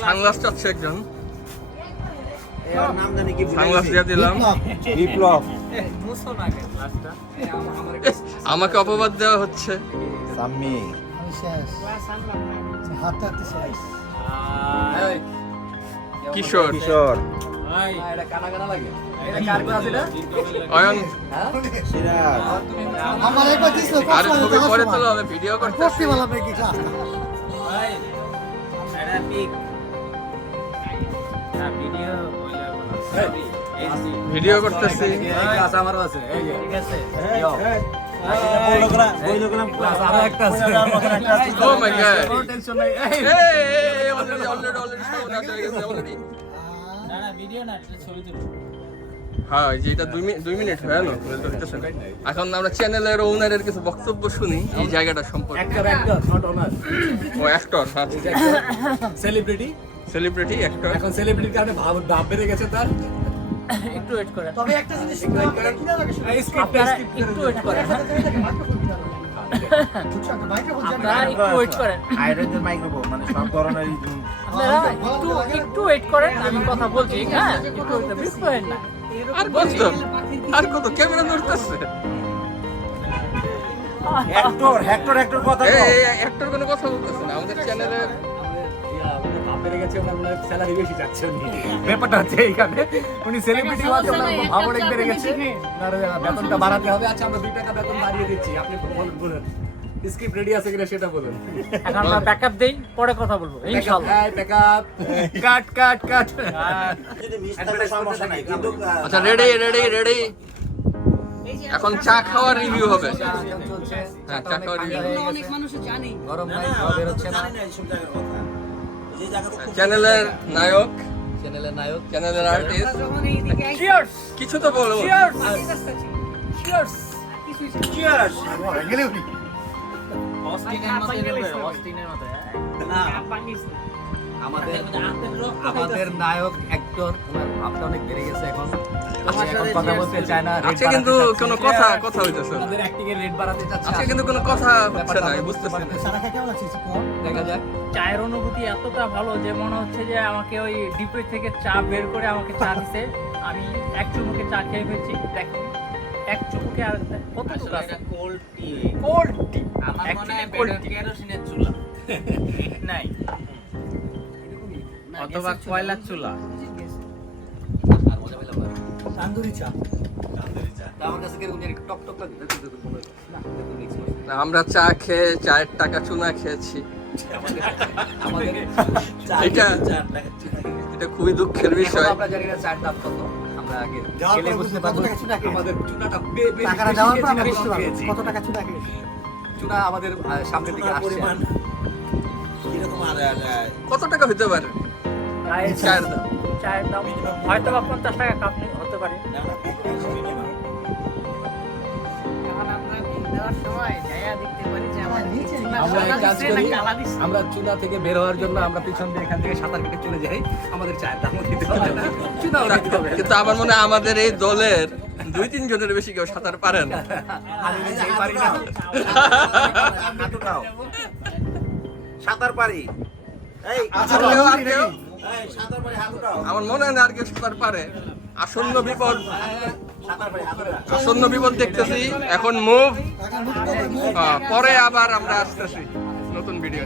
Sunglass চাচ্ছে একজন, sunglass দিয়ে দিলাম। বিপ্লব, আমাকে অপবাদ দেওয়া হচ্ছে। কিশোর, কিশোর অয়ন, আরে ছবি পরে তোলা হবে, ভিডিও করতেছি। ভিডিও করতেছি। আমারও আছে, ঠিক আছে। হ্যাঁ, যেটা 2 মিনিট হয়ে গেল। এখন আমরা চ্যানেলের ওনারের কিছু বক্তব্য শুনি এই জায়গাটা সম্পর্কে। ও অ্যাক্টর, সেলিব্রিটি, সেলিব্রিটি অ্যাক্টর। এখন সেলিব্রিটির কারণে দাম বেড়ে গেছে তার। একটু ওয়েট করেন, তবে একটা জিনিস একটু ওয়েট করেন, একটু ওয়েট করেন, আমি কথা বলছি। হ্যাঁ, আর বলতো আর কত ক্যামেরা ধরতেছে। অ্যাক্টর কথা কোনো কথা বলতেছে না আমাদের চ্যানেলে। ব্যাপারটা হচ্ছে এইখানে উনি সেলিব্রিটি হওয়ার জন্য ভাব অনেক বেড়ে গেছে, বেতনটা বাড়াতে হবে। আচ্ছা, আমরা 2 টাকা বেতন বাড়িয়ে দিচ্ছি, আপনি বলুন স্ক্রিপ্ট রেডি আছে কিনা সেটা বলুন। এখন আমরা ব্যাকআপ দেই, পরে কথা বলবো ইনশাআল্লাহ। ব্যাকআপ কাট যদি মিস থাকে সমস্যা নাই, কিন্তু আচ্ছা রেডি। এখন চা খাওয়ার রিভিউ হবে। হ্যাঁ, চা খাওয়ার রিভিউ। অনেক মানুষ জানে গরম নাই, বের হচ্ছে না, জানি না এই সব জায়গার কথা। এই জায়গাটা চ্যানেলের নায়ক, চ্যানেলের আর্টিস্ট। চিয়ার্স, কিছু তো বলো। চিয়ার্স গেলে অস্টিনের মতো না। আমাদের নায়ক অ্যাক্টর, ওনার ভাবটা অনেক বেড়ে গেছে এখন কথা বলতে চায় না। আজকে কিন্তু কোনো কথা হইতেছে, আমাদের অ্যাক্টিং এর রেট বাড়াতে চাচ্ছে। আজকে কিন্তু কোনো কথা হচ্ছে না, বুঝতেছেন? সারাখা কেমন লাগছে দেখা যাক। চায়ের অনুভূতি এতটা ভালো যে মনে হচ্ছে যে আমাকে ওই ডিপো থেকে চা বের করে আমাকে চা দিতে, আমি এক চুমুকে চা খেয়ে ফেলছি। দেখো, এক চুমুকে আর কত আছে। কোল্ড টি আমার মনে হয় কেরোসিনের চুলা নাই, অথবা কয়লার চুলা। তান্দুরি চা আমার কাছে কিরকম জানি টক টক লাগে। আমরা চা খেয়ে চায়ের টাকা চুনা খেয়েছি। এটা খুবই দুঃখের বিষয়। আমরা জানি না চায়ের দাম কত, আমরা আগে গেলে বুঝতে পারবো। আমাদের চুনাটা টাকাটা দেওয়ার পর আমরা বুঝতে পারবো কত টাকা চুনা খেয়েছি। চুনা আমাদের সামনের দিকে আসছে। কিরকম কত টাকা হতে পারে চায়ের দাম? হয়তো 50 টাকা কাপ হতে পারে। আমরা চুনা থেকে বের হওয়ার জন্য আমরা পিছন দিয়ে এখান থেকে সাঁতার কেটে চলে যাই, আমাদের চায়ের দাম দিতে হবে না, চুনাও দিতে হবে। কিন্তু আমার মনে হয় আমাদের এই দলের 2-3 জনের বেশি কেউ সাঁতার পারে না। সাঁতার পারি, আমার মনে হয় না আর কেউ সাঁতার পারে। আসন্ন বিপদ দেখতেছি। এখন মুভ, পরে আবার আমরা আসতেছি নতুন ভিডিও।